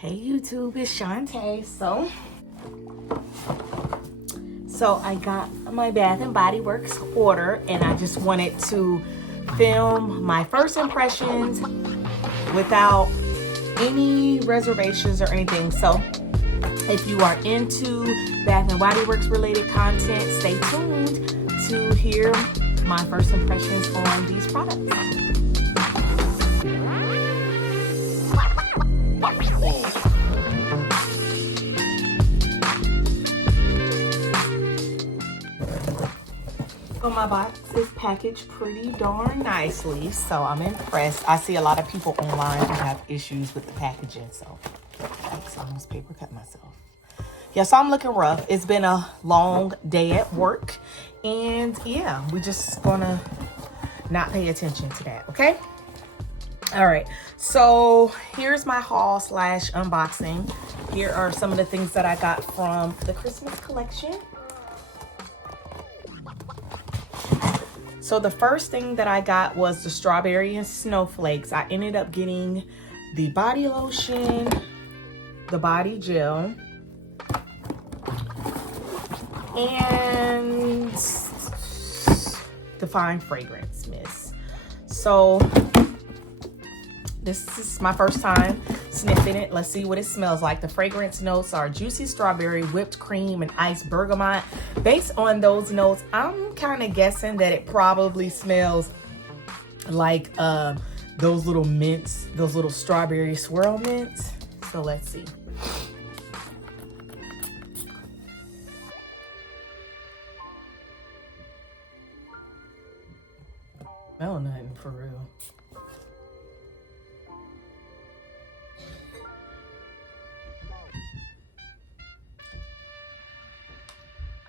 Hey YouTube, it's Shantae. So I got my Bath and Body Works order, and I just wanted to film my first impressions without any reservations or anything. So if you are into Bath and Body Works related content, stay tuned to hear my first impressions on these products. So my box is packaged pretty darn nicely, so I'm impressed. I see a lot of people online who have issues with the packaging, so I almost paper cut myself. Yeah, so I'm looking rough. It's been a long day at work, and yeah, we're just gonna not pay attention to that, okay? All right, so here's my haul slash unboxing. Here are some of the things that I got from the Christmas collection. So the first thing that I got was the strawberry and snowflakes. I ended up getting the body lotion, the body gel, and the fine fragrance mist. So this is my first time sniffing it. Let's see what it smells like. The fragrance notes are juicy strawberry, whipped cream, and iced bergamot. Based on those notes, I'm kind of guessing that it probably smells like those little mints, those little strawberry swirl mints. So let's see. Smell nothing for real.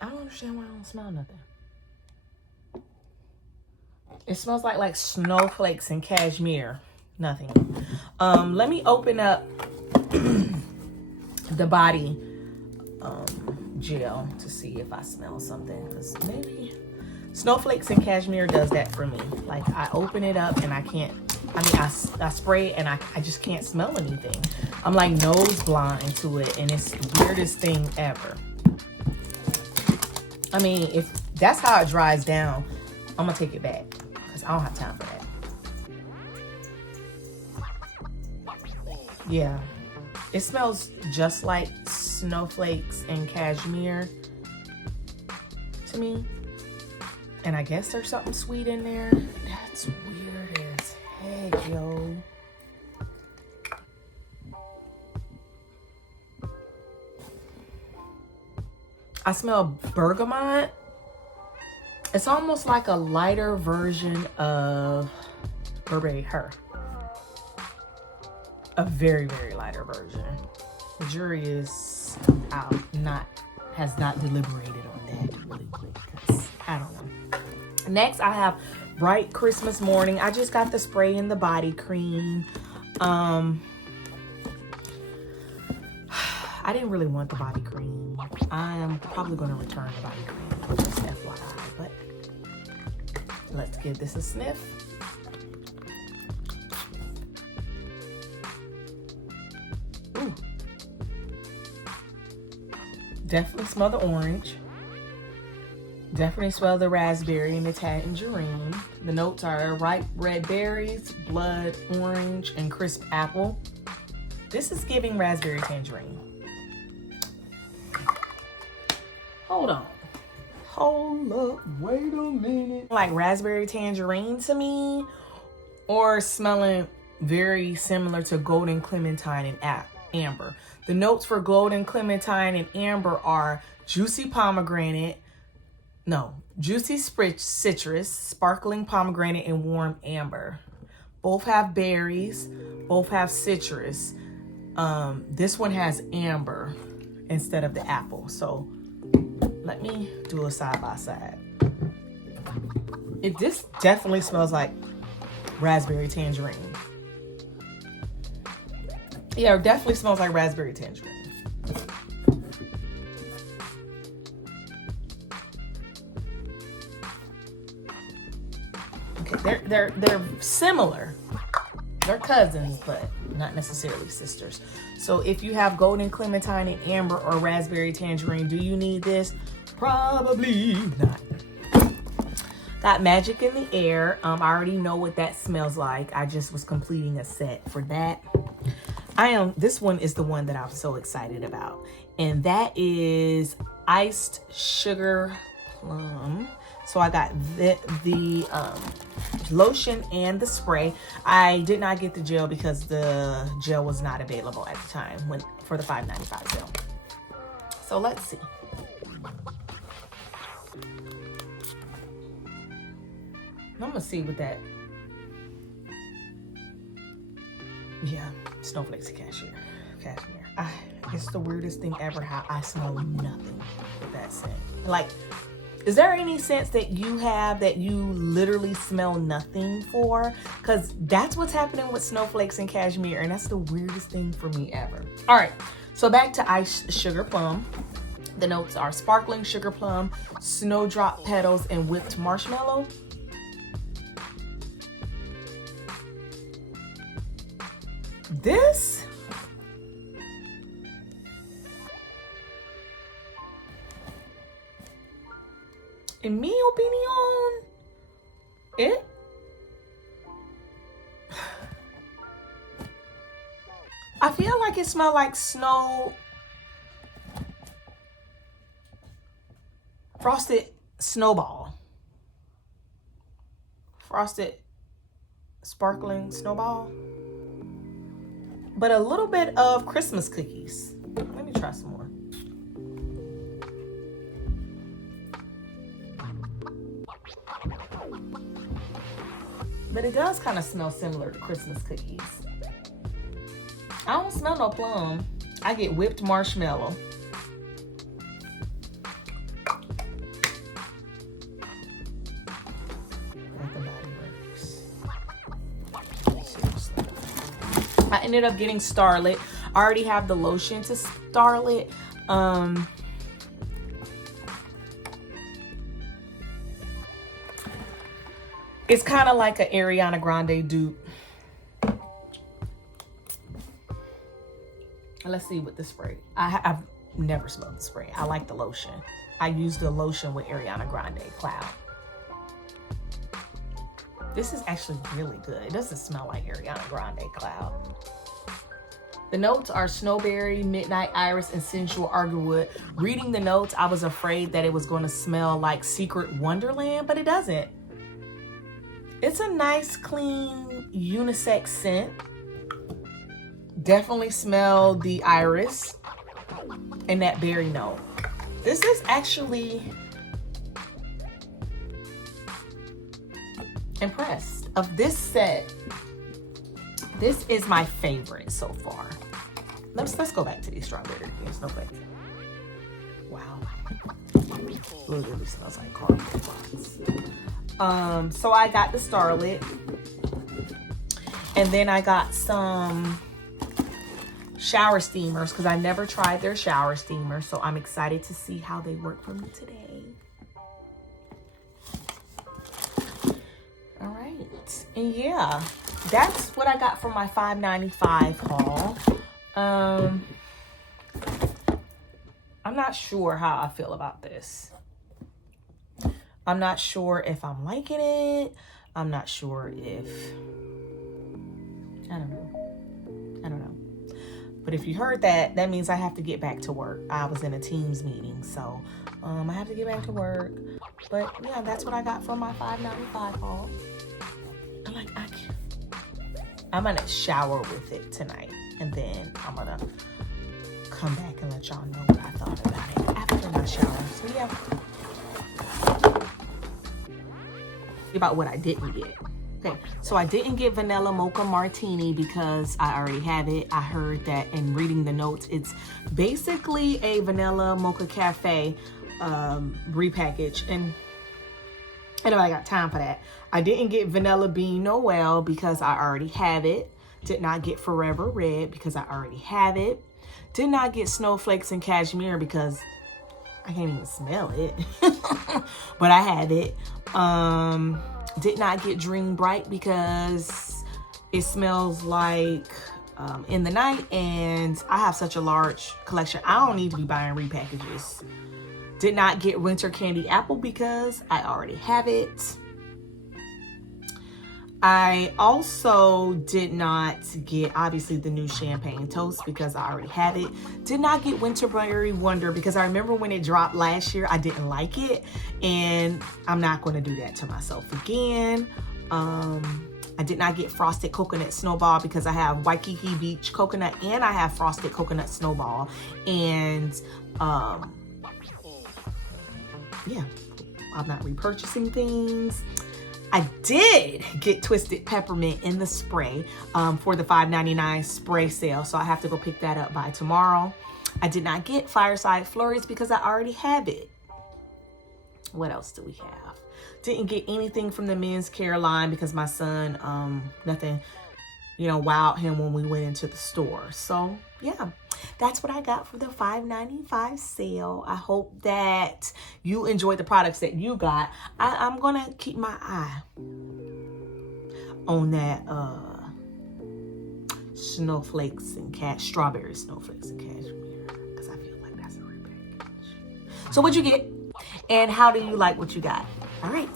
I don't understand why I don't smell nothing. It smells like snowflakes and cashmere. Nothing. Let me open up the body gel to see if I smell something. Because maybe snowflakes and cashmere does that for me. Like, I open it up and I can't, I spray it and I just can't smell anything. I'm like nose blind to it, and it's the weirdest thing ever. I mean, if that's how it dries down, I'm gonna take it back because I don't have time for that. Yeah, it smells just like snowflakes and cashmere to me. And I guess there's something sweet in there. That's weird as heck, yo. I smell bergamot. It's almost like a lighter version of Burberry Her. A very, very lighter version. The jury is out, has not deliberated on that really quick, because I don't know. Next, I have Bright Christmas Morning. I just got the spray and the body cream. I didn't really want the body cream. I am probably going to return the body cream, just FYI, but let's give this a sniff. Ooh. Definitely smell the orange. Definitely smell the raspberry and the tangerine. The notes are ripe red berries, blood orange, and crisp apple. This is giving raspberry tangerine. Hold on. Hold up. Wait a minute. Like raspberry tangerine to me, or smelling very similar to golden clementine and amber. The notes for golden clementine and amber are juicy pomegranate, juicy citrus, sparkling pomegranate, and warm amber. Both have berries, both have citrus. This one has amber instead of the apple. So let me do a side by side. This definitely smells like raspberry tangerine. Yeah, it definitely smells like raspberry tangerine. Okay, they're similar. They're cousins, but not necessarily sisters. So if you have golden clementine and amber or raspberry tangerine, do you need this? Probably not. Got magic in the air. I already know what that smells like. I just was completing a set for that. This one is the one that I'm so excited about. And that is iced sugar plum. So I got the lotion and the spray. I did not get the gel because the gel was not available at the time for the $5.95 sale. So let's see. I'm gonna see what that. Yeah, Snowflakes and cashmere. It's the weirdest thing ever how I smell nothing with that scent. Like, is there any scents that you have that you literally smell nothing for? Because that's what's happening with Snowflakes and cashmere, and that's the weirdest thing for me ever. All right, so back to iced sugar plum. The notes are sparkling sugar plum, snowdrop petals, and whipped marshmallow. This, in my opinion, I feel like it smells like frosted snowball. Frosted sparkling snowball. But a little bit of Christmas cookies. Let me try some more. But it does kind of smell similar to Christmas cookies. I don't smell no plum. I get whipped marshmallow. I ended up getting Starlet. I already have the lotion to Starlet. It's kind of like an Ariana Grande dupe. Let's see what the spray. I've never smelled the spray. I like the lotion. I used the lotion with Ariana Grande Cloud. This is actually really good. It doesn't smell like Ariana Grande Cloud. The notes are snowberry, midnight iris, and sensual argarwood. Reading the notes, I was afraid that it was going to smell like Secret Wonderland, but it doesn't. It's a nice, clean, unisex scent. Definitely smell the iris and that berry note. This is actually impressed. Of this set, this is my favorite so far. Let's go back to these strawberry and snowflakes. Wow. It literally smells like cardboard box. So I got the Starlet. And then I got some shower steamers because I never tried their shower steamers. So I'm excited to see how they work for me today. All right. And yeah, that's what I got from my $5.95 haul. I'm not sure how I feel about this. I'm not sure if I'm liking it. I'm not sure if, I don't know. But if you heard that, that means I have to get back to work. I was in a Teams meeting, so I have to get back to work. But yeah, that's what I got from my $5.95 haul. I'm gonna shower with it tonight, and then I'm gonna come back and let y'all know what I thought about it after my shower. So yeah, about what I didn't get. Okay, so I didn't get vanilla mocha martini because I already have it. I heard that in reading the notes, it's basically a vanilla mocha cafe repackage, and I got time for that. I didn't get vanilla bean Noel because I already have it. Did not get Forever Red because I already have it. Did not get Snowflakes and Cashmere because I can't even smell it. But I have it. Did not get Dream Bright because it smells like in the night, and I have such a large collection. I don't need to be buying repackages. Did not get winter candy apple because I already have it. I also did not get, obviously, the new champagne toast because I already have it. Did not get Winterberry Wonder because I remember when it dropped last year, I didn't like it. And I'm not going to do that to myself again. I did not get Frosted Coconut Snowball because I have Waikiki Beach Coconut and I have Frosted Coconut Snowball. And yeah, I'm not repurchasing things. I did get Twisted Peppermint in the spray for the $5.99 spray sale. So I have to go pick that up by tomorrow. I did not get Fireside Flurries because I already have it. What else do we have? Didn't get anything from the men's care line because my son, nothing, wowed him when we went into the store. So yeah, that's what I got for the $5.95 sale. I hope that you enjoyed the products that you got. I'm going to keep my eye on that snowflakes and strawberry snowflakes and cashmere because I feel like that's a repackage. So what'd you get? And how do you like what you got? All right,